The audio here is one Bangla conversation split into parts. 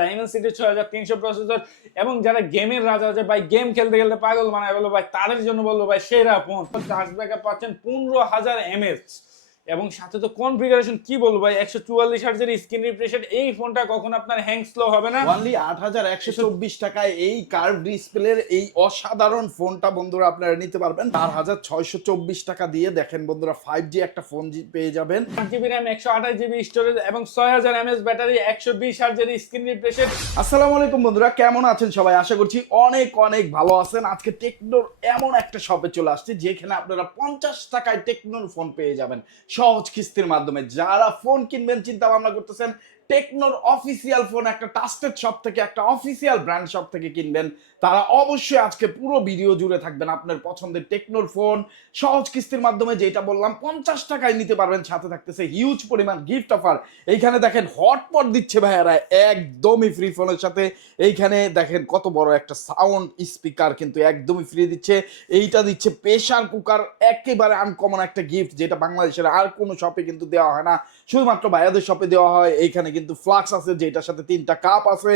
ডাইমেনসিটি 6300 প্রসেসর এবং যারা গেমের রাজা আছে ভাই, গেম খেলতে খেলতে পাগল বানায় বলবো ভাই, তাদের জন্য বলবো ভাই সেরা ফোন। চার্জ ব্যাকআপ পাচ্ছেন 15000 mAh এবং সাথে তো কনফিগারেশন কি বলবো ভাই, 144 হার্টজের স্ক্রিন রিফ্রেশ। এই ফোনটা কখন আপনার হ্যাং স্লো হবে না। অনলি 8124 টাকায় এই কার্ভ ডিসপ্লের এই অসাধারণ ফোনটা বন্ধুরা আপনারা নিতে পারবেন 4624 টাকা দিয়ে। দেখেন বন্ধুরা 5G একটা ফোন পেয়ে যাবেন, 8GB RAM 128GB স্টোরেজ এবং 6000 mAh ব্যাটারি, 120 হার্টজের স্ক্রিন রিফ্রেশ। আসসালামু আলাইকুম বন্ধুরা, কেমন আছেন সবাই? আশা করছি অনেক অনেক ভালো আছেন। আজকে টেকনোর এমন একটা শপে চলে আসছে যেখানে আপনারা 50 টাকায় টেকনোর ফোন পেয়ে যাবেন সহজ কিস্তির মাধ্যমে। যারা ফোন কিনবেন চিন্তা ভাবনা করতেছেন, টেকনোর অফিসিয়াল ফোন একটা ট্রাস্টেড শপ থেকে, একটা অফিসিয়াল ব্র্যান্ড শপ থেকে কিনবেন, তারা অবশ্যই আজকে পুরো ভিডিও জুড়ে থাকবেন। আপনার পছন্দের টেকনোর ফোন সহজ কিস্তির মাধ্যমে, যেটা বললাম 50 টাকায় নিতে পারবেন। সাথে থাকতেছে হিউজ পরিমাণ গিফট অফার। এইখানে দেখেন হটপট দিচ্ছে ভাইয়ারা একদমই ফ্রি ফোনের সাথে। এইখানে দেখেন কত বড় একটা সাউন্ড স্পিকার কিন্তু একদমই ফ্রি দিচ্ছে। এইটা দিচ্ছে প্রেসার কুকার, একেবারে আনকমন একটা গিফট, যেটা বাংলাদেশের আর কোনো শপে কিন্তু দেওয়া হয় না, শুধুমাত্র ভাইয়াদের শপে দেওয়া হয়। এইখানে কিন্তু ফ্লাক্স আছে যেটার সাথে 3টা কাপ আছে।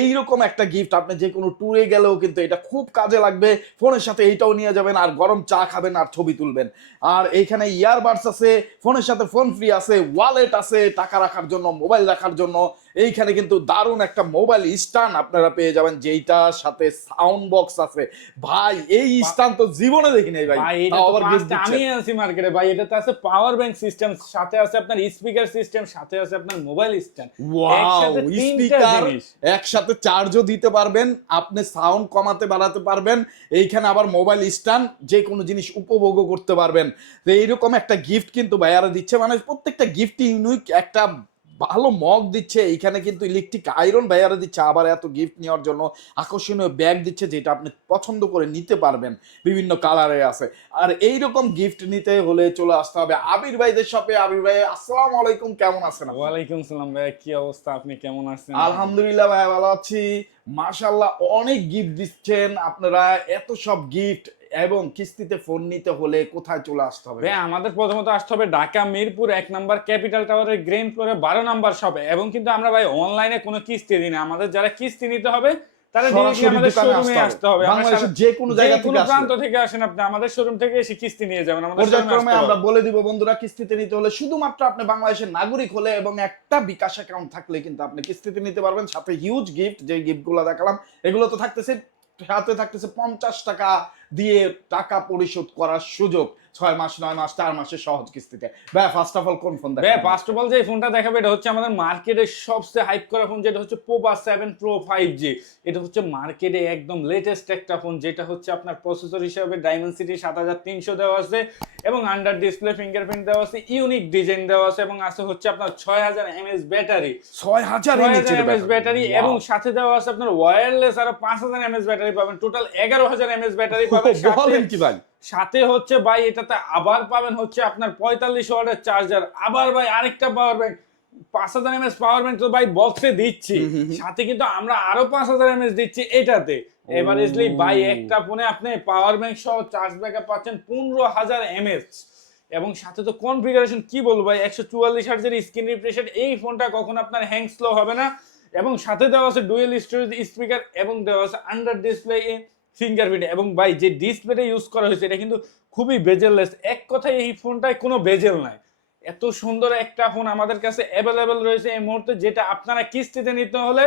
এইরকম একটা গিফট আপনি যে কোনো ট্যুরে গেলেও কিন্তু এটা খুব কাজে লাগবে। ফোনের সাথে এইটাও নিয়ে যাবেন আর গরম চা খাবেন আর ছবি তুলবেন। আর এইখানে ইয়ারবাডস আছে, ফোনের সাথে ফোন ফ্রি আছে, ওয়ালেট আছে টাকা রাখার জন্য, মোবাইল রাখার জন্য। এইখানে কিন্তু দারুণ একটা মোবাইল স্ট্যান্ড আপনারা পেয়ে যাবেন, যেইটার সাথে সাউন্ড বক্স আছে। ভাই এই স্ট্যান্ড তো জীবনে দেখি নাই ভাই, আমি আছি মার্কেটে ভাই। এটাতে আছে পাওয়ার ব্যাংক সিস্টেম, সাথে আছে আপনার স্পিকার সিস্টেম, সাথে আছে আপনার মোবাইল স্ট্যান্ড। ওয়াও, স্পিকার একসাথে চার্জও দিতে পারবেন, আপনি সাউন্ড কমাতে বাড়াতে পারবেন। এইখানে আবার মোবাইল স্ট্যান্ড, যে কোনো জিনিস উপভোগও করতে পারবেন। তো এইরকম একটা গিফট কিন্তু ভাইয়ারা দিচ্ছে, মানে প্রত্যেকটা গিফট ইউনিক। একটা ভালো মগ দিচ্ছে, এইখানে কিন্তু ইলেকট্রিক আয়রন ভাইয়ারা দিচ্ছে। আবার এত গিফট নেওয়ার জন্য আকর্ষণীয় ব্যাগ দিচ্ছে, যেটা আপনি পছন্দ করে নিতে পারবেন, বিভিন্ন কালারে আছে। আর এইরকম গিফট নিতে হলে চলে আসতে হবে আবির ভাইদের শপে। আবির ভাই আসসালামু আলাইকুম, কেমন আছেন? ওয়ালাইকুম সালাম ভাই, কি অবস্থা, আপনি কেমন আছেন? আলহামদুলিল্লাহ ভাই, ভালো আছি। মাশাআল্লাহ অনেক গিফট দিচ্ছেন আপনারা, এত সব গিফট। এবং কিস্তিতে ফোন নিতে হলে কোথায় চলে আসতে হবে? ভাই আমাদের প্রথমত আসতে হবে ঢাকা মিরপুর 1 নম্বর ক্যাপিটাল টাওয়ারের গ্রাউন্ড ফ্লোরে 12 নম্বর শপে। এবং কিন্তু আমরা ভাই অনলাইনে কোনো কিস্তি দিই না। আমাদের যারা কিস্তি নিতে হবে তারা সরাসরি আমাদের দোকানে শোরুমে আসতে হবে। বাংলাদেশের যে কোনো জায়গা থেকে আসেন, প্রান্ত থেকে আসেন, আপনি আমাদের শোরুম থেকে এসে কিস্তি নিয়ে যাবেন। আমাদের পর্যায়ক্রমে আমরা বলে দিব বন্ধুরা, কিস্তিতে নিতে হলে শুধুমাত্র আপনি বাংলাদেশের নাগরিক হলে এবং একটা বিকাশ অ্যাকাউন্ট থাকলে কিন্তু আপনি কিস্তিতে নিতে পারবেন। সাথে হিউজ গিফট, যে গিফটগুলো দেখালাম এগুলো তো থাকতেছে, সাথে থাকতেছে 50 টাকা দিয়ে টাকা পরিশোধ করার সুযোগ 6 মাস 9 মাস 4 মাসের সহজ কিস্তিতে। ভাই ফার্স্ট অফ অল কোন ফোন দেখাবেন? ভাই ফার্স্ট অফ অল যে ফোনটা দেখাবে এটা হচ্ছে আমাদের মার্কেটের সবচেয়ে হাইপ করা ফোন, যেটা হচ্ছে পোকো 7 প্রো 5G। এটা হচ্ছে মার্কেটে একদম লেটেস্ট একটা ফোন, যেটা হচ্ছে আপনার প্রসেসর হিসেবে ডাইমেনসিটি 7300 দেওয়া আছে এবং আন্ডার ডিসপ্লে ফিঙ্গারপ্রিন্ট দেওয়া আছে, ইউনিক ডিজাইন দেওয়া আছে এবং আছে হচ্ছে আপনার 6000 mAh ব্যাটারি, 6000 mAh ব্যাটারি এবং সাথে দেওয়া আছে আপনার ওয়্যারলেস আরো 5000 mAh ব্যাটারি পাবেন, টোটাল 11000 mAh ব্যাটারি পাবেন। বলেন কি ভাই? সাথে হচ্ছে ভাই এটাতে আবার পাবেন হচ্ছে আপনার 45 ওয়াটের চার্জার, আবার ভাই আরেকটা power bank, 5000 mAh power bank তো ভাই বক্সে দিচ্ছি, সাথে কিন্তু আমরা আরো 5000 mAh দিচ্ছি এটাতে। এভারেজলি ভাই একটা ফোনে আপনি পাওয়ার ব্যাংক সহ চার্জ ব্যাকআপ পাচ্ছেন 15000 mAh এবং সাথে তো কনফিগারেশন কি বলবো ভাই, 144 হার্টজের স্ক্রিন রিফ্রেশ। এই ফোনটা কখন আপনার হ্যাং স্লো হবে না। এবং সাথে দেওয়া আছে ডুয়েল স্টোরেজ স্পিকার এবং দেওয়া আছে আন্ডার ডিসপ্লে ফিঙ্গারপ্রিন্ট। এবং ভাই যে ডিসপ্লেটা ইউজ করা হয়েছে এটা কিন্তু খুবই বেজেললেস। এক কথায় এই ফোনটায় কোনো বেজেল নাই। এত সুন্দর একটা ফোন আমাদের কাছে অ্যাভেলেবেল রয়েছে এই মুহূর্তে, যেটা আপনারা কিস্তিতে নিতে হলে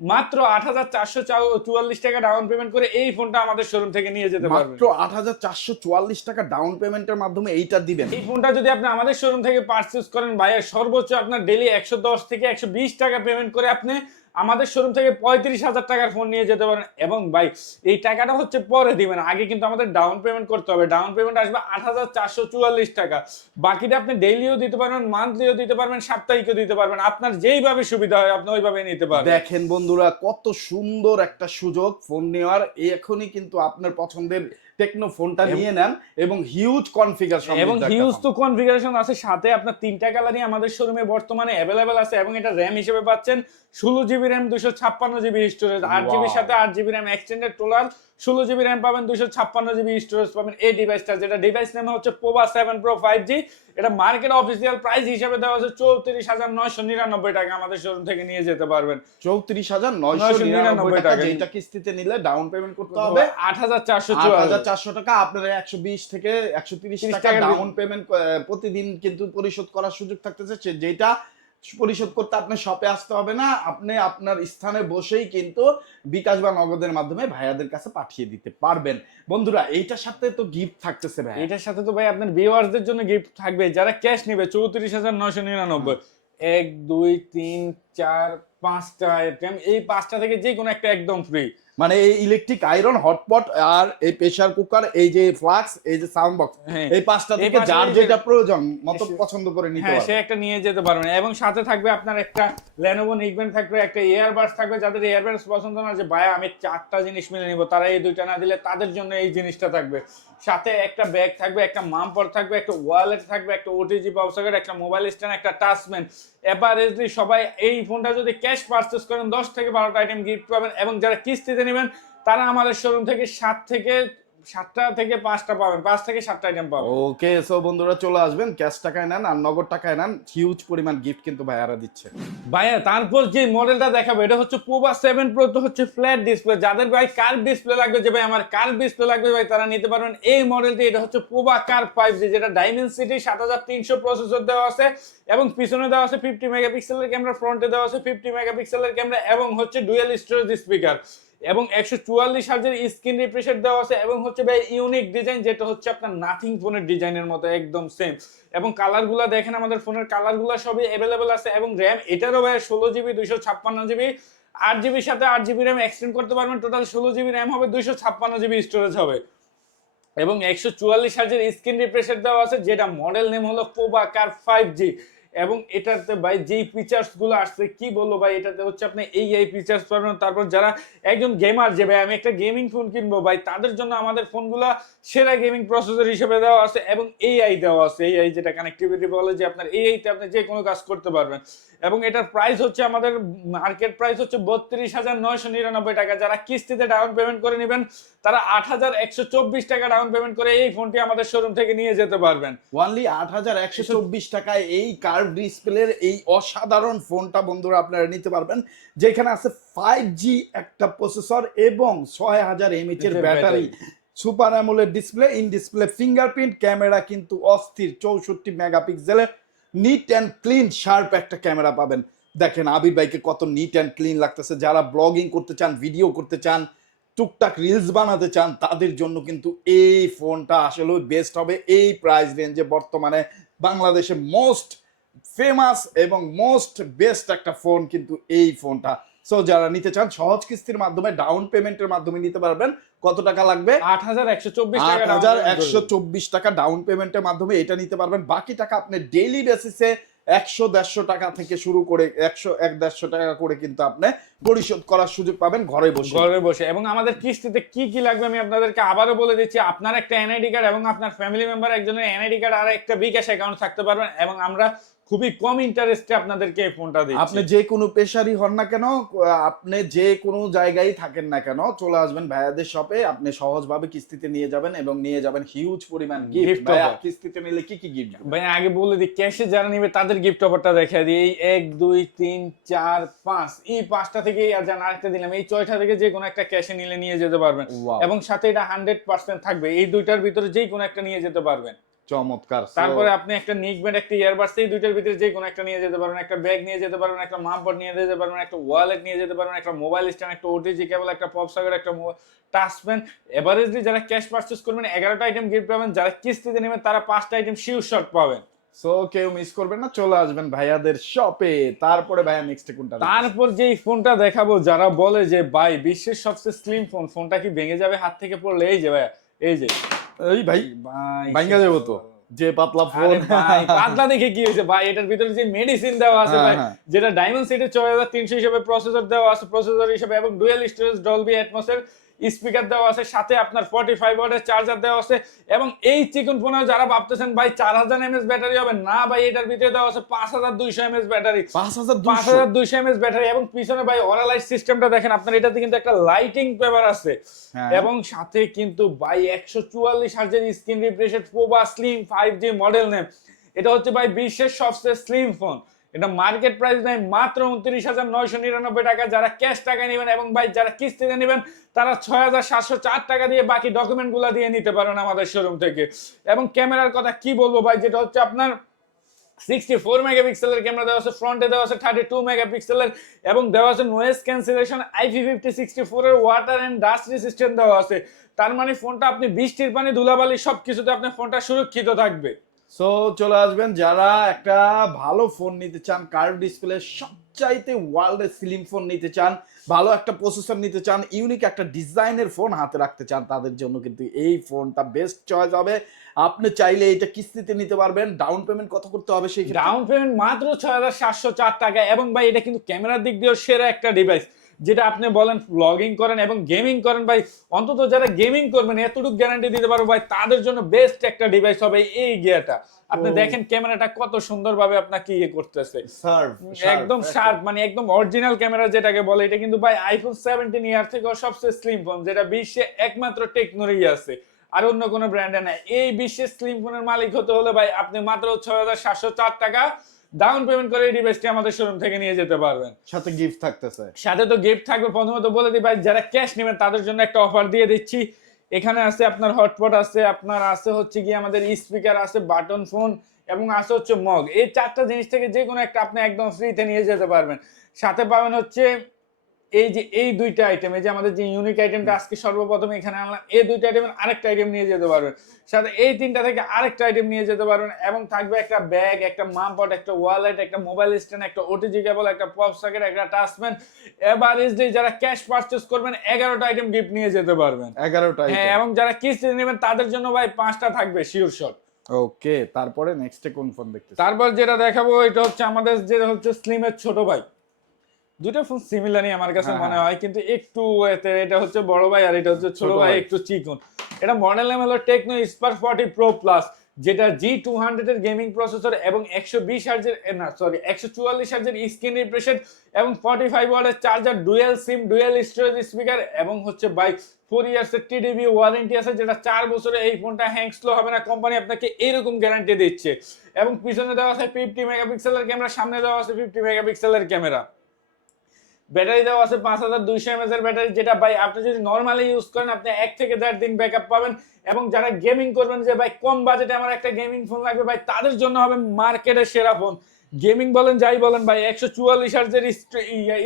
মাত্র 8444 টাকা ডাউন পেমেন্ট করে এই ফোনটা আমাদের শোরুম থেকে নিয়ে যেতে পারবেন। মাত্র 8444 টাকা ডাউন পেমেন্টের মাধ্যমে এইটা দিবেন। এই ফোনটা যদি আপনি আমাদের শোরুম থেকে পারচেজ করেন ভাই, সর্বোচ্চ আপনার ডেইলি 110 থেকে 120 টাকা পেমেন্ট করে আপনি আমাদের শোরুম থেকে 35,000 টাকার ফোন নিয়ে যেতে পারেন। এবং ভাই এই টাকাটা হচ্ছে পরে দিবেন, আগে কিন্তু আমাদের ডাউন পেমেন্ট করতে হবে। ডাউন পেমেন্ট আসবে 8444 টাকা। বাকিটা আপনি ডেইলিও দিতে পারবেন, মান্থলিও দিতে পারবেন, সাপ্তাহিকও দিতে পারবেন, আপনার যেইভাবে সুবিধা হয় আপনি ওইভাবে নিতে পারবেন। দেখেন বন্ধুরা কত সুন্দর একটা সুযোগ ফোন নেওয়ার। এখনই কিন্তু আপনার পছন্দের টেকনো ফোনটা নিয়ে নেন এবং হিউজ কনফিগারেশন এবং হিউজ তো কনফিগারেশন আছে। সাথে আপনার 3টা কালারই আমাদের শোরুমে বর্তমানে অ্যাভেলেবেল আছে এবং এটা র‍্যাম হিসেবে পাচ্ছেন 16GB RAM 256GB storage, 8GB সাথে 8GB RAM extended total 16 GB RAM পাবেন, 256 জিবি স্টোরেজ পাবেন এই ডিভাইসটা, যেটা ডিভাইস নেম হচ্ছে পোভা 7 Pro 5G। এটা মার্কেট অফিসিয়াল প্রাইস হিসেবে দেওয়া হচ্ছে 34,999 টাকা, আমাদের শোরুম থেকে নিয়ে যেতে পারবেন 34,999 টাকা, যেটা কিস্তিতে নিলে ডাউন পেমেন্ট করতে হবে 8,444 টাকা। আপনারা 120 থেকে 130 টাকা টাকা ডাউন পেমেন্ট প্রতিদিন কিন্তু পরিশোধ করার সুযোগ থাকতেছে, যেটা পরিশোধ করতে আপনার শপে আসতে হবে না, আপনি আপনার স্থানে বসেই কিন্তু বিকাশ বা নগদের মাধ্যমে ভাইয়াদের কাছে পাঠিয়ে দিতে পারবেন। বন্ধুরা এইটার সাথে তো গিফট থাকতেছে ভাই, এটার সাথে তো ভাই আপনার ভিউয়ারদের জন্য গিফট থাকবে, যারা ক্যাশ নেবে 34,999। 1 2 3 4 5টা আইটেম, এই 5টা থেকে যে কোনো একটা একদম ফ্রি। মানে এই ইলেকট্রিক আয়রন, হটপট আর এই প্রেসার কুকার, এই যে ফ্লাক্স, এই যে সাউন্ড বক্স, এই 5টা থেকে যার যেটা প্রয়োজন মতো পছন্দ করে নিতে হ্যাঁ, সে পারবে। একটা নিয়ে যেতে পারবেন। এবং সাথে থাকবে আপনার একটা Lenovo নিকবেন্ড থাকবে, একটা ইয়ারবাডস থাকবে। যাদের ইয়ারবাডস পছন্দ না, যে ভাই আমি 4টা জিনিস মিলে নিব, তারা এই 2টা না দিলে তাদের জন্য এই জিনিসটা থাকবে। সাথে একটা ব্যাগ থাকবে, একটা মামপট থাকবে, একটা ওয়ালেট থাকবে, একটা ওটিজি পাওয়ার সকেট, একটা মোবাইল স্ট্যান্ড, একটা টাচম্যান। এভারেজলি সবাই এই ফোনটা যদি ক্যাশ পারচেজ করেন 10 থেকে 12টা আইটেম গিফট পাবেন। এবং যারা কিস্তিতে নেবেন তারা আমাদের শোরুম থেকে 7টা থেকে 5টা পাবেন, 5 থেকে 7টা আইটেম পাবেন। ওকে, সো বন্ধুরা চলে আসবেন, ক্যাশ টাকায় নেন আর নগদ টাকায় নেন, হিউজ পরিমাণ গিফট কিন্তু ভাইয়ারা দিচ্ছে। ভাইয়া তারপর যে মডেলটা দেখাবো এটা হচ্ছে পোভা 7 Pro, তো হচ্ছে ফ্ল্যাট ডিসপ্লে। যাদের ভাই কার্ভ ডিসপ্লে লাগবে, যে ভাই আমার কার্ভ ডিসপ্লে লাগবে ভাই, তারা নিতে পারবেন এই মডেলটি। এটা হচ্ছে পোভা কার্ভ 5G, যেটা ডাইমেনসিটি 7300 প্রসেসর দেওয়া আছে, এবং পিছনে দেওয়া আছে 50 মেগাপিক্সেলের ক্যামেরা, ফ্রন্টে দেওয়া আছে 50 মেগাপিক্সেলের ক্যামেরা, এবং হচ্ছে ডুয়াল স্টোরেজ স্পিকার, এবং 144 হার্জের স্ক্রিন রিফ্রেশ দেওয়া আছে, এবং হচ্ছে ভাই ইউনিক ডিজাইন, যেটা হচ্ছে আপনার নাথিং ফোনের ডিজাইনের মতো একদম সেম। এবং কালারগুলো দেখেন, আমাদের ফোনের কালারগুলো সবই অ্যাভেলেবেল আছে। এবং র্যাম এটারও ভাই 16 জিবি 256 জিবি, 8 জিবির সাথে 8 জিবি র্যাম এক্সটেন্ড করতে পারবেন। টোটাল 16 জিবি র্যাম হবে, 256 জিবি স্টোরেজ হবে, এবং 144 হার্জের স্ক্রিন রিফ্রেশ দেওয়া আছে, যেটা মডেল নেম হলো পোভা কার্ভ 5G। এবং এটাতে ভাই যেই ফিচার্স গুলো আসছে কি বলবো ভাই, এটাতে হচ্ছে আপনি এই ফিচার্স পাবেন। তারপর যারা একজন গেমার, যে ভাই আমি একটা গেমিং ফোন কিনবো ভাই, তাদের জন্য আমাদের ফোনগুলো সেরা গেমিং প্রসেসর হিসেবে দেওয়া আছে, এবং এআই দেওয়া আছে। এআই যেটা কানেক্টিভিটি বলে, যে আপনার এআইতে আপনি যে কোনো কাজ করতে পারবেন। এবং এটার প্রাইস হচ্ছে, আমাদের মার্কেট প্রাইস হচ্ছে 32,999 টাকা। যারা কিস্তিতে ডাউন পেমেন্ট করে নেবেন তারা 8,124 টাকা ডাউন পেমেন্ট করে এই ফোনটি আমাদের শোরুম থেকে নিয়ে যেতে পারবেন। ওনলি 8,124 টাকায় এই কার্ভ ডিসপ্লের এই অসাধারণ ফোনটা বন্ধুরা আপনারা নিতে পারবেন, যেখানে আছে 5G একটা প্রসেসর এবং 6000 mAh এর battery, super AMOLED display, in display fingerprint, camera কিন্তু অস্থির 64 মেগাপিক্সেলের নিট অ্যান্ড ক্লিন শার্প একটা ক্যামেরা পাবেন। দেখেন আবির ভাইকে কত নিট অ্যান্ড ক্লিন লাগতেছে। যারা ব্লগিং করতে চান, ভিডিও করতে চান, টুকটাক রিলস বানাতে চান, তাদের জন্য কিন্তু এই ফোনটা আসলে বেস্ট হবে। এই প্রাইস রেঞ্জে বর্তমানে বাংলাদেশে মোস্ট ফেমাস এবং মোস্ট বেস্ট একটা ফোন কিন্তু এই ফোনটা। সো যারা নিতে চান সহজ কিস্তির মাধ্যমে ডাউন পেমেন্টের মাধ্যমে নিতে পারবেন। কত টাকা লাগবে? 8,124 টাকা। 8,124 টাকা ডাউন পেমেন্টের মাধ্যমে এটা নিতে পারবেন। বাকি টাকা আপনি ডেইলি বেসিসে 100-150 টাকা থেকে শুরু করে 100-150 টাকা করে কিন্তু আপনি পরিশোধ করার সুযোগ পাবেন ঘরে বসে। এবং আমাদের কিস্তিতে কি কি লাগবে আমি আপনাদেরকে আবারও বলে দিচ্ছি। আপনার একটা এনআইডি কার্ড এবং আপনার ফ্যামিলি মেম্বার একজনের এনআইডি কার্ড আর একটা বিকাশ অ্যাকাউন্ট থাকতে পারবেন, এবং আমরা খুবই কম ইন্টারেস্টে আপনাদেরকে এই ফোনটা দিচ্ছি। আপনি যে কোনো পেশারই হন না কেন, আপনি যে কোনো জায়গায় থাকেন না কেন, চলে আসবেন ভাইয়াদের শপে, আপনি সহজভাবে কিস্তিতে নিয়ে যাবেন এবং নিয়ে যাবেন হিউজ পরিমাণ গিফট। কিস্তিতে নিলে কি কি গিফট? ভাই আগে বলে দিই, ক্যাশে যারা নিবে তাদের গিফট অফারটা দেখা দিই। এই 1 2 3 4 5 এই 5টা থেকে আর জান আরেকটা দিলাম, এই 6টা থেকে যে কোনো একটা ক্যাশে নিলে নিয়ে যেতে পারবেন, এবং সাথে এটা 100% থাকবে। এই দুইটার ভিতরে যে কোনো একটা নিয়ে যেতে পারবেন। চমৎকার। তারপরে আপনি একটা নিকবেন্ড, একটা ইয়ারবাডস, এই দুইটার ভিতরে যে কোনো একটা নিয়ে যেতে পারবেন। একটা ব্যাগ নিয়ে যেতে পারবেন, একটা মামপট নিয়ে যেতে পারবেন, একটা ওয়ালেট নিয়ে যেতে পারবেন, একটা মোবাইল স্ট্যান্ড, একটা ওটিজি কেবল, একটা পপ সকেট, একটা টাচপ্যান। এভারেজলি যারা ক্যাশ পারচেজ করবেন 11টা আইটেম গিফট পাবেন, যারা কিস্তিতে নেবেন তারা 5টা আইটেম শিওর শট পাবেন। সো কেউ মিস করবেন না, চলে আসবেন ভাইয়াদের শপে। তারপরে ভাইয়া নেক্সট কোনটা? তারপর যে ফোনটা দেখাবো, যারা বলে যে ভাই বিশ্বের সবচেয়ে স্লিম ফোন, ফোনটা কি ভেঙে যাবে হাত থেকে পড়লে? এই যে ভাইয়া, এই যে এই ভাই ভাঙা যাবে তো, যে পাতলা ফোন। ভাই পাতলা দেখে কি হয়েছে ভাই, এটার ভিতরে যে মেডিসিন দেওয়া আছে ভাই, যেটা ডায়মন্ড সিটি 6300 হিসেবে প্রসেসর দেওয়া আছে, প্রসেসর হিসেবে, এবং ডুয়াল স্টোরেজ ডলবি অ্যাটমসের স্পিকার দেওয়া আছে, সাথে আপনার 45 ওয়াটের চার্জার দেওয়া আছে। এবং এই চিকন ফোনে যারা ভাবতেছেন ভাই 4000 এমএএইচ ব্যাটারি হবে, না ভাই এটার ভিতরে দেওয়া আছে 5200 এমএএইচ ব্যাটারি। 5200 mAh battery. এবং পিছনে ভাই অরা লাইট সিস্টেমটা দেখেন আপনার, এটাতে কিন্তু একটা লাইটিং পেপার আছে। এবং সাথে কিন্তু ভাই 144 হার্জের screen refresh Pova slim 5G model name. এটা হচ্ছে ভাই বিশ্বের সবচেয়ে স্লিম ফোন। এটা মার্কেট প্রাইস নেই মাত্র 29,999 টাকা। যারা ক্যাশ টাকা নেবেন এবং ভাই যারা কিস্তিতে নেবেন তারা 6,704 টাকা দিয়ে বাকি ডকুমেন্ট গুলা দিয়ে নিতে পারেন আমাদের শোরুম থেকে। এবং ক্যামেরার কথা কি বলবো ভাই, যেটা হচ্ছে আপনার 64 মেগাপিক্সেলের ক্যামেরা দেওয়া আছে, ফ্রন্টে দেওয়া আছে 32 মেগাপিক্সেলের, এবং দেওয়া আছে নয়েজ ক্যান্সেলেশন IP5064 এর ওয়াটার এন্ড ডাস্ট রেসিস্ট্যান্ট দেওয়া আছে। তার মানে ফোনটা আপনি বৃষ্টির পানি ধুলাবালি সবকিছুতে আপনার ফোনটা সুরক্ষিত থাকবে। সো চলে আসবেন যারা একটা ভালো ফোন নিতে চান, কার্ভ ডিসপ্লে সবচাইতে ওয়ার্ল্ডের স্লিম ফোন নিতে চান, ভালো একটা প্রসেসর নিতে চান, ইউনিক একটা ডিজাইনের ফোন হাতে রাখতে চান, তাদের জন্য কিন্তু এই ফোনটা বেস্ট চয়েস হবে। আপনি চাইলে এটা কিস্তিতে নিতে পারবেন। ডাউন পেমেন্ট কত করতে হবে? সেই ডাউন পেমেন্ট মাত্র 6,704 টাকা। এবং ভাই এটা কিন্তু ক্যামেরার দিক দিয়েও সেরা একটা ডিভাইস, যেটা আপনি বলেন ব্লগিং করেন এবং গেমিং করেন ভাই, অন্তত যারা গেমিং করবেন এতটুকু গ্যারান্টি দিতে পারবো ভাই, তাদের জন্য বেস্ট একটা ডিভাইস হবে এই গিয়ারটা। আপনি দেখেন ক্যামেরাটা কত সুন্দরভাবে আপনাকে ইয়ে করতেছে, একদম শার্প, মানে একদম অরিজিনাল ক্যামেরা যেটাকে বলে। এটা কিন্তু ভাই আইফোন 17 ইয়ার থেকে সবচেয়ে স্লিম ফোন, যেটা বিশ্বে একমাত্র টেকনোরই আছে, আর অন্য কোনো ব্র্যান্ডে নাই। এই বিশ্বের স্লিম ফোনের মালিক হতে হলে ভাই আপনি মাত্র 6,704 টাকা ডাউন পেমেন্ট করে এই ডিভাইসটি আমাদের শোরুম থেকে নিয়ে যেতে পারবেন। সাথে গিফট থাকতেছে। সাথে তো গিফট থাকবে। প্রথমত বলে দিই ভাই, যারা ক্যাশ নেবেন তাদের জন্য একটা অফার দিয়ে দিচ্ছি। এখানে আছে আপনার হটপট আছে, আপনার আছে হচ্ছে কি আমাদের স্পিকার আছে, বাটন ফোন, এবং আছে হচ্ছে মগ। এই চারটা জিনিস থেকে যে কোনো একটা আপনি একদম ফ্রিতে নিয়ে যেতে পারবেন। সাথে পাবেন হচ্ছে এই যে এই দুইটা আইটেম, এই যে আমাদের যে ইউনিক আইটেমটা আজকে সর্বপ্রথম এখানে আনলাম, এই দুইটা আইটেমের আরেকটা আইটেম নিয়ে যেতে পারবেন। সাথে এই তিনটা থেকে আরেকটা আইটেম নিয়ে যেতে পারবেন। এবং থাকবে একটা ব্যাগ, একটা মামপট, একটা ওয়ালেট, একটা মোবাইল স্ট্যান্ড, একটা ওটিজি কেবল, একটা পপ সকেট, একটা টাচপ্যান। এভারেজলি যারা ক্যাশ পারচেজ করবেন 11টা আইটেম গিফট নিয়ে যেতে পারবেন। 11টা হ্যাঁ, এবং যারা কিস্তিতে নেবেন তাদের জন্য ভাই 5টা থাকবে শিওর শট। ওকে, তারপরে নেক্সটে কোন ফোন দেখতেছেন? তারপর যেটা দেখাবো এটা হচ্ছে আমাদের যেটা হচ্ছে স্লিমের ছোট ভাই। দুটো ফোন সিমিলারই আমার কাছে মনে হয়, কিন্তু একটু এটা হচ্ছে বড় ভাই আর এটা হচ্ছে ছোট ভাই, একটু চিকন। এটা মডেল নাম হলো টেকনো স্পার্ক 40 প্রো প্লাস, যেটা G200 এর গেমিং প্রসেসর এবং 120 হার্জের 144 হার্জের স্ক্রিন রিফ্রেশ এবং 45 ওয়াটের charger, dual SIM, dual storage speaker, এবং হচ্ছে বাই 4 ইয়ার্স এর টিডিবি ওয়ারেন্টি আছে, যেটা 4 বছরে এই ফোনটা হ্যাং স্লো হবে না। কোম্পানি আপনাকে এরকম গ্যারান্টি দিচ্ছে। এবং পিছনে দেওয়া আছে 50 মেগাপিক্সেলের ক্যামেরা, সামনে দেওয়া আছে 50 মেগাপিক্সেলের ক্যামেরা। ব্যাটারি দেওয়া আছে 5200 এমএএইচ এর ব্যাটারি, যেটা ভাই আপনি যদি নরমালি ইউজ করেন আপনি 1 থেকে 1.5 দিন ব্যাকআপ পাবেন। এবং যারা গেমিং করবেন যে ভাই কম বাজেটে আমার একটা গেমিং ফোন লাগবে, ভাই তাদের জন্য হবে মার্কেটের সেরা ফোন। গেমিং বলেন যাই বলেন ভাই, 144 হার্জের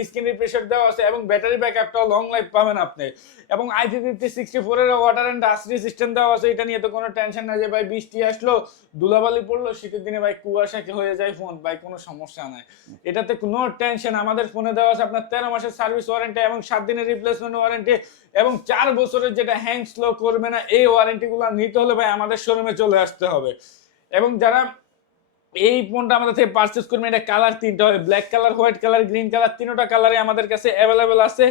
স্ক্রিন রিফ্রেশ দেওয়া আছে এবং ব্যাটারি ব্যাকআপটাও লং লাইফ পাবেন আপনি। এবং IP5064 এর ওয়াটার এন্ড ডাস্ট রেসিস্ট্যান্ট দেওয়া আছে। এটা নিয়ে তো কোনো টেনশন নাই যে ভাই বৃষ্টি আসলো, ধুলাবালি পড়লো, শীতের দিনে ভাই কুয়াশা হয়ে যায় ফোন, ভাই কোনো সমস্যা নাই, এটাতে কোনো টেনশন। আমাদের ফোনে দেওয়া আছে আপনার 13 মাসের সার্ভিস ওয়ারেন্টি এবং 7 দিনের রিপ্লেসমেন্ট ওয়ারেন্টি এবং 4 বছরের যেটা হ্যাং স্লো করবে না, এই ওয়ারেন্টিগুলো নিতে হলে ভাই আমাদের শোরুমে চলে আসতে হবে। এবং যারা এই ফোনটা আমাদের থেকে পারচেজ করবেন, এটা কালার তিনটা হবে, black colour, white colour, green colour, তিনটা কালারে আমাদের কাছে অ্যাভেলেবেল আছে।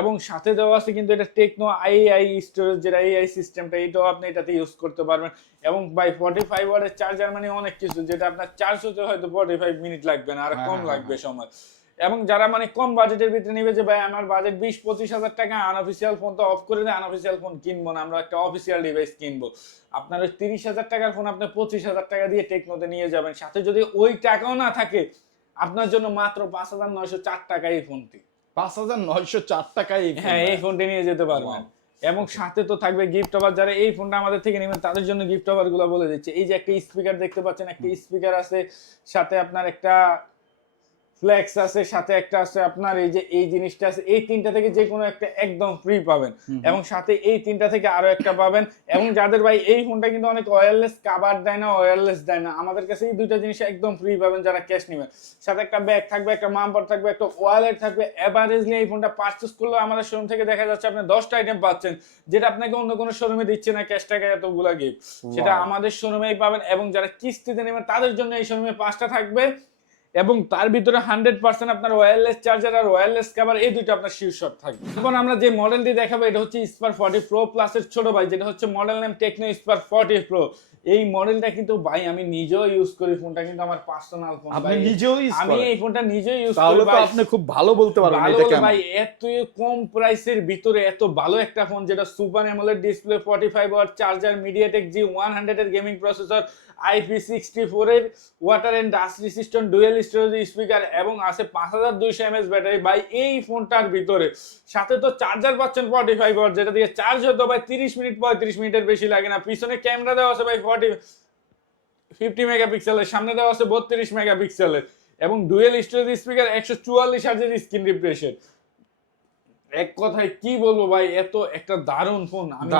এবং সাথে দেওয়া আছে কিন্তু এটা টেকনো আইআই স্টোরেজ, যেটা এআই সিস্টেমটা, এটাও আপনি এটাতে ইউজ করতে পারবেন। এবং বাই 45 ওয়াটের চার্জার, মানে অনেক কিছু, যেটা আপনার চার্জ হতে হয়তো 45 মিনিট লাগবে না, আর কম লাগবে সময়। এবং যারা মানে কম বাজেটের ভিতরে নিবে যে ভাই আমার বাজেট 20-25 হাজার টাকা, আনঅফিসিয়াল ফোন তো অফ করে দেয়, আনঅফিসিয়াল ফোন কিনবো না, আমরা একটা অফিসিয়াল ডিভাইস কিনবো। আপনার ওই 30,000 টাকার ফোন আপনি 25,000 টাকা দিয়ে টেকনোতে নিয়ে যাবেন। সাথে যদি ওই টাকাও না থাকে, আপনার জন্য মাত্র 5,904 টাকা এই ফোনটি। 5,904 টাকায় হ্যাঁ, এই ফোনটি নিয়ে যেতে পারবেন। এবং সাথে তো থাকবে গিফট অফার। যারা এই ফোনটা আমাদের থেকে নেবেন তাদের জন্য গিফট অফার গুলো বলে দিচ্ছে। এই যে একটা স্পিকার দেখতে পাচ্ছেন, একটা স্পিকার আছে, সাথে আপনার একটা ফ্লেক্স আছে, সাথে একটা আছে আপনার এই যে এই জিনিসটা আছে। এই তিনটা থেকে যে কোনো একটা একদম ফ্রি পাবেন, এবং সাথে এই তিনটা থেকে আরো একটা পাবেন। এবং যাদের ভাই এই ফোনটা কিন্তু অনেক ওয়্যারলেস কভার দেয় না, ওয়্যারলেস দেয় না, আমাদের কাছে এই দুইটা জিনিস একদম ফ্রি পাবেন যারা ক্যাশ নেবেন। সাথে একটা ব্যাগ থাকবে, একটা মামপার থাকবে, একটা ওয়ালেট থাকবে। এভারেজলি এই ফোনটা পারচেজ করলে আমাদের শোরুম থেকে দেখা যাচ্ছে আপনি 10টা আইটেম পাচ্ছেন, যেটা আপনাকে অন্য কোনো শোরুমে দিচ্ছে না ক্যাশ টাকায় এতগুলা গিফট, সেটা আমাদের শোরুমেই পাবেন। এবং যারা কিস্তিতে নেবেন তাদের জন্য এই শোরুমে 5টা থাকবে। এবং তার ভিতরে 100% আপনার ওয়্যারলেস চার্জার আর ওয়্যারলেস কভার, এই দুটো আপনার শিওর থাকবে। এখন আমরা যে মডেলটি দেখাবো এটা হচ্ছে স্পার 40 প্রো প্লাসের ছোট ভাই, যেটা হচ্ছে model name techno spare 40 pro. এই মডেলটা কিন্তু ভাই আমি নিজেও ইউজ করি, ফোনটা কিন্তু আমার পার্সোনাল ফোন। আপনি নিজেও ইউজ করেন? আমি এই ফোনটা নিজেও ইউজ করি তাহলে তো ভাই। আপনি খুব ভালো বলতে পারবেন ভালো এটা বলে কেন। ভাই, এত কম প্রাইসের ভিতরে এত ভালো একটা ফোন, যেটা super AMOLED display, 45 watt charger, MediaTek G100 এর গেমিং প্রসেসর, IP64 এর water and dust resistant dual storage speaker এবং আছে 5200 mAh ব্যাটারি ভাই এই ফোনটার ভিতরে। সাথে তো চার্জার পাচ্ছেন 45 ওয়াট, যেটা দিয়ে চার্জ হতো ভাই 30 মিনিট 35 মিনিটের বেশি লাগে না। পিছনে ক্যামেরা দেওয়া আছে ভাই 50 মেগাপিক্সেলের, সামনে দেওয়া আছে 32 মেগাপিক্সেলের এবং ডুয়াল স্টোরেজ স্পিকার, 144 হার্জের স্ক্রিন রিফ্রেশের। এক কথায় কি বলবো ভাই, এত একটা দারুণ ফোন। আমি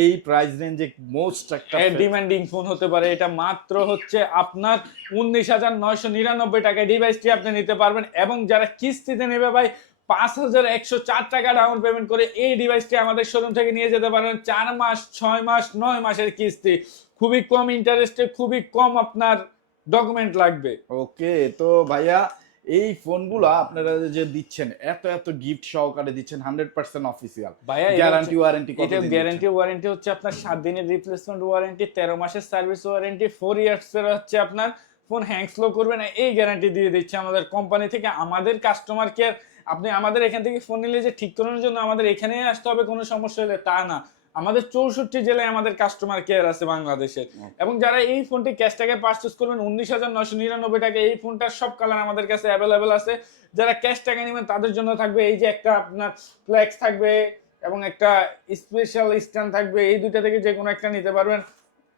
এই প্রাইস রেঞ্জে মোস্ট একটা ডিমান্ডিং ফোন হতে পারে এটা। মাত্র হচ্ছে আপনার 19,999 টাকায় ডিভাইসটি আপনি নিতে পারবেন। এবং যারা কিস্তিতে নেবে ভাই 5,104 টাকা ডাউন পেমেন্ট করে এই ডিভাইসটি আমাদের শোরুম থেকে নিয়ে যেতে পারবেন 4 মাস 6 মাস 9 মাসের কিস্তি, খুবই কম ইন্টারেস্টে, খুবই কম আপনার ডকুমেন্ট লাগবে। ওকে, তো ভাইয়া এই ফোনগুলো আপনারা যে দিচ্ছেন এত এত গিফট সহকারে দিচ্ছেন 100% অফিসিয়াল, ভাইয়া গ্যারান্টি ওয়ারেন্টি কত এটা দিন? গ্যারান্টি ওয়ারেন্টি হচ্ছে আপনার 7 দিনের রিপ্লেসমেন্ট ওয়ারেন্টি, 13 মাসের সার্ভিস ওয়ারেন্টি, 4 ইয়ার্স এর হচ্ছে আপনার ফোন হ্যাং স্লো করবে না এই গ্যারান্টি দিয়ে দিচ্ছে আমাদের কোম্পানি থেকে। আমাদের কাস্টমার কেয়ার, আপনি আমাদের এখান থেকে ফোন নিলে যে ঠিক করানোর জন্য আমাদের এখানে আসতে হবে কোনো সমস্যা হলে তা না, আমাদের 64 জেলায় আমাদের কাস্টমার কেয়ার আছে বাংলাদেশের। এবং যারা এই ফোনটি ক্যাশ টাকায় পারচেজ করবেন 19,999 টাকা, এই ফোনটার সব কালার আমাদের কাছে অ্যাভেলেবেল আছে। যারা ক্যাশ টাকা নেবেন তাদের জন্য থাকবে এই যে একটা আপনার ফ্লেক্স থাকবে এবং একটা স্পেশাল স্ট্যান্ড থাকবে, এই দুইটা থেকে যে কোনো একটা নিতে পারবেন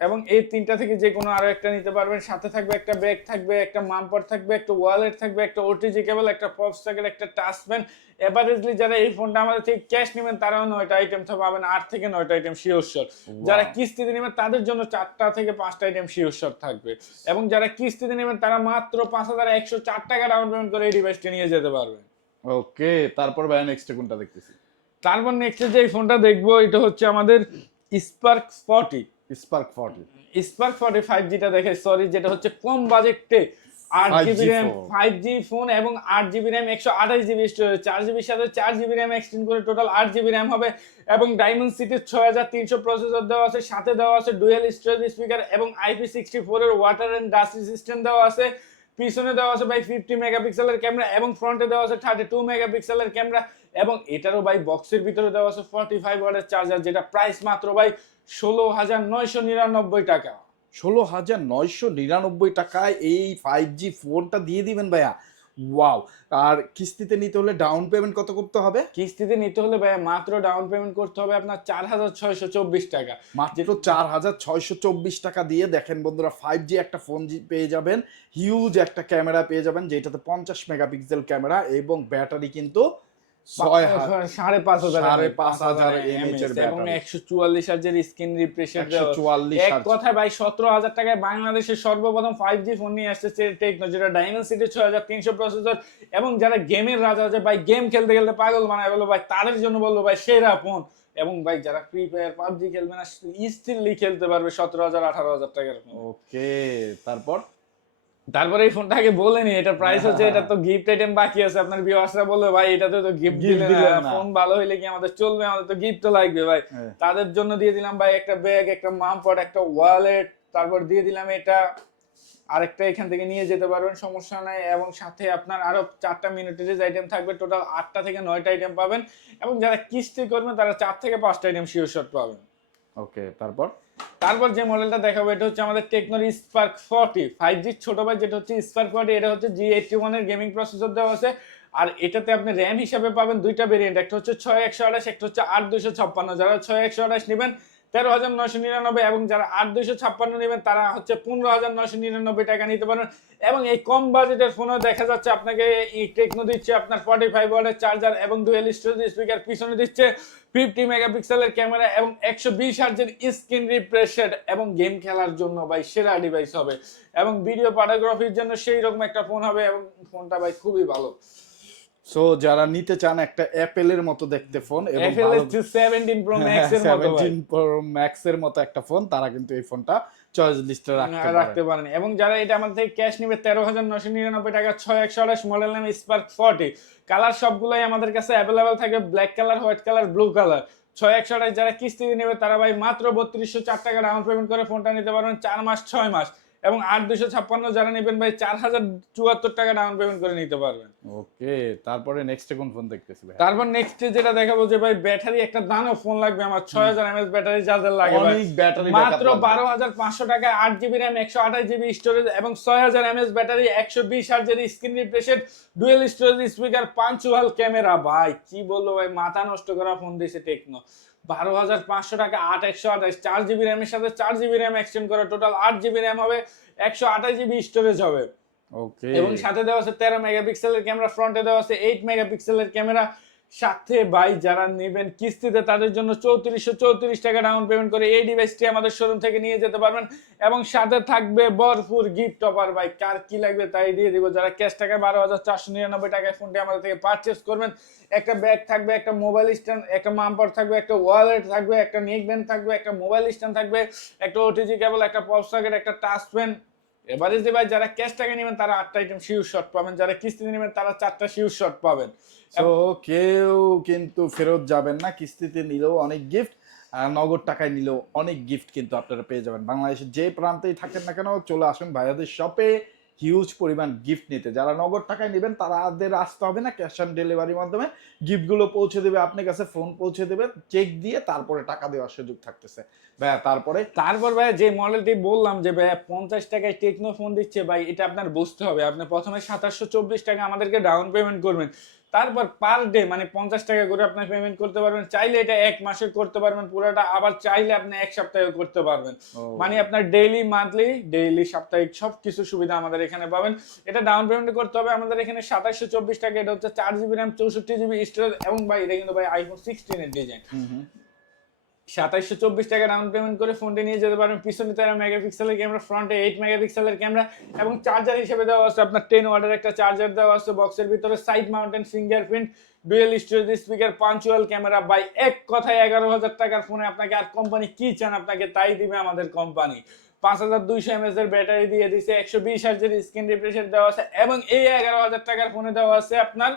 এবং এই তিনটা থেকে যে কোনো আরো একটা নিতে পারবেন। সাথে থাকবে একটা ব্যাগ থাকবে, একটা মামপার থাকবে, একটা ওয়ালেট থাকবে, একটা ওটিজি কেবল, একটা পপস থাকবে, একটা টাচ পেন। এভারেজলি যারা এই ফোনটা আমাদের থেকে ক্যাশ নেবেন তারাও 9টা আইটেম পাবেন, 8 থেকে 9টা আইটেম শিওর শট। যারা কিস্তিতে নেবেন তাদের জন্য 4টা থেকে 5টা আইটেম শিওর শট থাকবে। এবং যারা কিস্তিতে নেবেন তারা মাত্র 5,104 টাকা ডাউন পেমেন্ট করে এই ডিভাইসটি নিয়ে যেতে পারবেন। ওকে, তারপর ভাই নেক্সট কোনটা দেখতেছি? তারপর নেক্সট যে ফোনটা দেখবো এটা হচ্ছে আমাদের স্পার্ক 40। স্পার্ক 40 স্পার্ক 40 5Gটা দেখে সরি, যেটা হচ্ছে কম বাজেটে 8GB RAM 5G ফোন এবং 8GB RAM 128GB storage, 4GB সাথে 4GB RAM এক্সটেন্ড করে টোটাল 8GB RAM হবে। এবং ডায়মন্ড সিটি 6300 প্রসেসর দেওয়া আছে, সাথে দেওয়া আছে ডুয়াল স্টোরেজ স্পিকার এবং IP64 এর ওয়াটার এন্ড ডাস্ট রেসিস্ট্যান্ট দেওয়া আছে। পিছনে দেওয়া আছে ভাই 50 মেগাপিক্সেলের ক্যামেরা এবং ফ্রন্টে দেওয়া আছে 32 মেগাপিক্সেলের ক্যামেরা। এবং এটারও ভাই বক্সের ভিতরে দেওয়া আছে 45 ওয়াটের চার্জার, যেটা প্রাইস মাত্র ভাই 16,999 টাকা। 16,999 টাকায় এই 5G ফোনটা দিয়ে দিবেন ভাইয়া? ওয়াও। আর কিস্তিতে নিতে হলে ডাউন পেমেন্ট কত করতে হবে? কিস্তিতে নিতে হলে ভাই মাত্র ডাউন পেমেন্ট করতে হবে আপনার 4,624 টাকা। মাত্র 4,624 টাকা দিয়ে দেখেন বন্ধুরা 5G একটা ফোন পেয়ে যাবেন, হিউজ একটা ক্যামেরা পেয়ে যাবেন যেটাতে 50 মেগাপিক্সেল ক্যামেরা এবং ব্যাটারি কিন্তু 5,500 এবং 144 হার্জের স্ক্রিন রিফ্রেশের। 144 এক কথায় ভাই 17,000 টাকায় বাংলাদেশের সর্বপ্রথম 5G ফোন নিয়ে আসছে টেকনো, যেটা ডায়মন্ড সিটি 6300 প্রসেসর। এবং যারা গেমের রাজা আছে ভাই, গেম খেলতে খেলতে পাগল বানায় বলবো ভাই, তাদের জন্য বলবো ভাই সেরা ফোন। এবং ভাই যারা ফ্রি ফায়ার পাবজি খেলবে না ইজিলি খেলতে পারবে 17,000 18,000 টাকার। ওকে, তারপরে এই ফোনটাকে বলেনি এটা প্রাইস হচ্ছে, এটা তো গিফট আইটেম বাকি আছে। আপনার ভিউয়ার্সরা বলবে ভাই এটাতে তো গিফট দিলেন না, ফোন ভালো হইলে কি আমাদের চলবে, আমাদের তো গিফট তো লাগবে ভাই। তাদের জন্য দিয়ে দিলাম ভাই একটা ব্যাগ, একটা মামপট, একটা ওয়ালেট, তারপর দিয়ে দিলাম এটা আরেকটা এখান থেকে নিয়ে যেতে পারবেন, সমস্যা নাই। এবং সাথে আপনার আরো 4টা মিনিটারিজ আইটেম থাকবে, টোটাল 8টা থেকে 9টা আইটেম পাবেন। এবং যারা কিস্তি করবেন তারা 4 থেকে 5টা আইটেম শিওর শট পাবেন। ওকে, তারপর যে মডেলটা দেখাবো এটা হচ্ছে আমাদের টেকনোর স্পার্ক 40 5G ছোট ভাই, যেটা হচ্ছে স্পার্ক 40। এটা হচ্ছে G81 এর গেমিং প্রসেসর দেওয়া আছে। আর এটাতে আপনি র্যাম হিসাবে পাবেন দুইটা ভেরিয়েন্ট, একটা হচ্ছে 6128, একটা হচ্ছে 8256। যারা 6128 নেবেন 13,999 এবং যারা 8256 নেবেন তারা হচ্ছে 15,999 টাকা নিতে পারেন। এবং এই কম বাজেটের ফোনে দেখা যাচ্ছে আপনাকে এই টেকনো দিচ্ছে আপনার 45 ওয়াটের চার্জার এবং ডুয়াল স্টোরেজ স্পিকার, পিছনে দিচ্ছে 50 মেগাপিক্সেলের ক্যামেরা এবং 120 হার্জের স্ক্রিন রিফ্রেশ রেট। এবং গেম খেলার জন্য ভাই সেরা ডিভাইস হবে এবং ভিডিও ফটোগ্রাফির জন্য সেই রকম একটা ফোন হবে এবং ফোনটা ভাই খুবই ভালো। সো যারা নিতে চান একটা অ্যাপেলের মতো দেখতে ফোন এবং অ্যাপেল 17 প্রো ম্যাক্স এর মতো 17 প্রো ম্যাক্স এর মতো একটা ফোন, তারা কিন্তু এই ফোনটা চয়েস লিস্টে রাখতে পারেন। এবং যারা এটা আমাদের থেকে ক্যাশ নিবে 13,999 টাকা 6128 মডেল নাম স্পার্ক 40, কালার সবগুলাই আমাদের কাছে অ্যাভেলেবল থাকবে, black colour, white colour, blue colour. 6128 যারা কিস্তিতে নেবে তারা ভাই মাত্র 3204 টাকা ডাউন পেমেন্ট করে ফোনটা নিতে পারবেন 4 মাস 6 মাস। এবং 8256 যারা নেবেন ভাই 4074 টাকা ডাউন পেমেন্ট করে নিতে পারবেন। ওকে, তারপরে নেক্সটে কোন ফোন দেখতেছি ভাই? তারপর নেক্সটে যেটা দেখাবো যে ভাই ব্যাটারি একটা দানো ফোন লাগবে আমার, 6000 mAh ব্যাটারি চার্জার লাগে ভাই, অনেক ব্যাটারি মাত্র 12500 টাকায় 8GB RAM 128GB স্টোরেজ এবং 6000 mAh ব্যাটারি, 120 হার্জের screen refresh rate, dual storage speaker, পাঞ্চুয়াল ক্যামেরা। ভাই কি বলবো ভাই, মাথা নষ্ট করা ফোন দিয়েছে টেকনো। 12500 টাকা 8128, 4GB RAM এর সাথে 4GB RAM এক্সটেন্ড করা, টোটাল 8GB RAM হবে, 128GB স্টোরেজ হবে। ওকে, এবং সাথে দেওয়া আছে 13 মেগাপিক্সেলের ক্যামেরা, ফ্রন্টে দেওয়া আছে 8 মেগাপিক্সেলের ক্যামেরা। সাথে ভাই যারা নেবেন কিস্তিতে তাদের জন্য 3434 টাকা ডাউন পেমেন্ট করে এই ডিভাইসটি আমাদের শোরুম থেকে নিয়ে যেতে পারবেন। এবং সাথে থাকবে ভরপুর গিফট অফার। ভাই কার কি লাগবে তাই দিয়ে দিব। যারা ক্যাশ টাকায় 12,499 টাকায় ফোনটি আমাদের থেকে পারচেস করবেন, একটা ব্যাগ থাকবে, একটা মোবাইল স্ট্যান্ড, একটা মাম্পার থাকবে, একটা ওয়ালেট থাকবে, একটা নেক ব্যান্ড থাকবে, একটা মোবাইল স্ট্যান্ড থাকবে, একটা ওটিজি কেবল, একটা পপ সকেট, একটা টাচ পেন। এবারে যে ভাই যারা ক্যাশ টাকা নেবেন তারা 8টা আইটেম শিওর শট পাবেন, যারা কিস্তিতে নেবেন তারা 4টা শিওর শট পাবেন। তো কেউ কিন্তু ফেরত যাবেন না, কিস্তিতে নিলেও অনেক গিফট আর নগদ টাকায় নিলেও অনেক গিফট কিন্তু আপনারা পেয়ে যাবেন। বাংলাদেশের যে প্রান্তেই থাকেন না কেন চলে আসুন ভাইয়াদের শপে হিউজ পরিমাণ গিফট নিতে। যারা নগদ টাকায় নেবেন তাদের আসতে হবে না, ক্যাশ অন ডেলিভারির মাধ্যমে গিফটগুলো পৌঁছে দেবে আপনার কাছে, ফোন পৌঁছে দেবে, চেক দিয়ে তারপরে টাকা দেওয়ার সুযোগ থাকতেছে ভাইয়া। তারপর ভাইয়া যে মডেলটি বললাম যে ভাইয়া 50 টাকায় টেকনো ফোন দিচ্ছে ভাই, এটা আপনার বুঝতে হবে। আপনি প্রথমে 2724 টাকা আমাদেরকে ডাউন পেমেন্ট করবেন, তারপর পার ডে মানে 50 টাকা করে আপনি পেমেন্ট করতে পারবেন। চাইলে এটা 1 মাসে করতে পারবেন পুরোটা, আবার চাইলে আপনি 1 সপ্তাহে করতে পারবেন। মানে আপনার ডেইলি, মান্থলি, ডেইলি, সাপ্তাহিক সব কিছু সুবিধা আমাদের এখানে পাবেন। এটা ডাউন পেমেন্ট করতে হবে আমাদের এখানে 2724 টাকা। এটা হচ্ছে 4GB RAM 64GB স্টোরেজ এবং ভাই এটা কিন্তু ভাই আইফোন 16 এর ডিজাইন। 2724 টাকা ডাউন পেমেন্ট করে ফোনটি নিয়ে যেতে পারবেন। পিছনে 13 মেগাপিক্সেলের ক্যামেরা, ফ্রন্টে 8 মেগাপিক্সেলের ক্যামেরা এবং চার্জার হিসেবে দেওয়া আছে আপনার 10 ওয়াটের একটা চার্জার দেওয়া আছে বক্সের ভিতরে, side mounted fingerprint, dual storage speaker, পাঞ্চুয়াল ক্যামেরা। বাই এক কথায় 11,000 টাকার ফোনে আপনাকে আর কোম্পানি কি চান আপনাকে তাই দিবে আমাদের কোম্পানি। 5200 mAh এর ব্যাটারি দিয়ে দিছে, 120 হার্জের স্ক্রিন রিফ্রেশ রেট দেওয়া আছে এবং এই 11,000 টাকার ফোনে দেওয়া আছে আপনার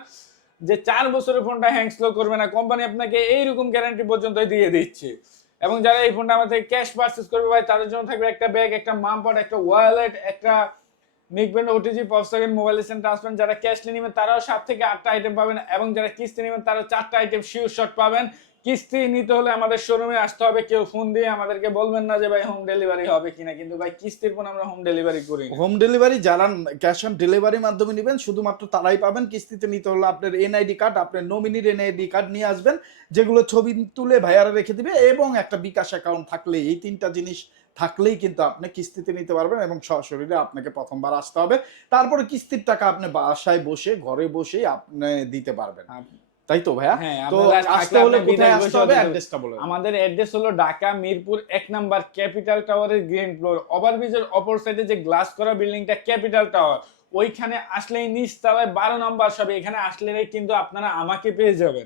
যে 4 বছরের ফোনটা হ্যাং স্লো করবে না, কোম্পানি আপনাকে এইরকম গ্যারান্টি পর্যন্ত দিয়ে দিচ্ছে। এবং যারা এই ফোনটা আমাদের ক্যাশ পারচেজ করবে ভাই তাদের জন্য থাকবে একটা ব্যাগ, একটা মামপট, একটা ওয়ালেট, একটা neckband OTG pop socket, mobile stand, ট্রান্সপেন। যারা ক্যাশ নেবেন তারাও 7 থেকে 8টা আইটেম পাবেন এবং যারা কিস্তি নেবেন তারা 4টা আইটেম শিওর শট পাবেন। কিস্তি নিতে হলে আমাদের শোরুমে আসতে হবে, কেউ ফোন দিয়ে আমাদেরকে বলবেন না যে ভাই হোম ডেলিভারি হবে কিনা, কিন্তু ভাই কিস্তির ফোন আমরা হোম ডেলিভারি করি। হোম ডেলিভারি যারা ক্যাশ অন ডেলিভারির মাধ্যমে নেবেন শুধুমাত্র তারাই পাবেন। কিস্তিতে নিতে হলে আপনার এনআইডি কার্ড, আপনার নমিনির এনআইডি কার্ড নিয়ে আসবেন, যেগুলো ছবি তুলে ভাইয়ারা রেখে দিবে, এবং একটা বিকাশ অ্যাকাউন্ট থাকলে, এই 3টা জিনিস থাকলেই কিন্তু আপনি কিস্তিতে নিতে পারবেন এবং সশরীরে আপনাকে প্রথমবার আসতে হবে। তারপরে কিস্তির টাকা আপনি বাসায় বসে ঘরে বসেই আপনি দিতে পারবেন, তাই তো ভাইয়া? হ্যাঁ, তো আসতে হলে কোথায় আসতে হবে অ্যাড্রেসটা বলুন। আমাদের অ্যাড্রেস হলো ঢাকা মিরপুর 1 নাম্বার ক্যাপিটাল টাওয়ারের গ্রাউন্ড ফ্লোর, ওভারব্রিজের অপর সাইডে যে গ্লাস করা বিল্ডিংটা ক্যাপিটাল টাওয়ার, ওইখানে আসলেই নিচতলায় 12 নাম্বার শপে, এখানে আসলেই কিন্তু আপনারা আমাকে পেয়ে যাবেন।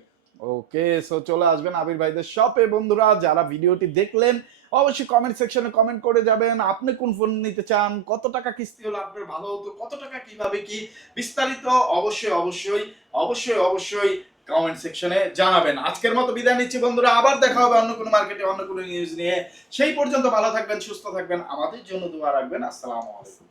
ওকে, সো চলে আসবেন আবির ভাইদের শপে। বন্ধুরা যারা ভিডিওটি দেখলেন অবশ্যই কমেন্ট সেকশনে কমেন্ট করে যাবেন আপনি কোন ফোন নিতে চান, কত টাকা কিস্তি হলে আপনার ভালো হতো, কত টাকা কিভাবে কি বিস্তারিত অবশ্যই অবশ্যই অবশ্যই অবশ্যই কমেন্ট সেকশনে জানাবেন। আজকের মতো বিদায় নিচ্ছি বন্ধুরা, আবার দেখা হবে অন্য কোনো মার্কেটে অন্য কোনো নিউজ নিয়ে। সেই পর্যন্ত ভালো থাকবেন, সুস্থ থাকবেন, আমাদের জন্য দোয়া রাখবেন। আসসালামু আলাইকুম।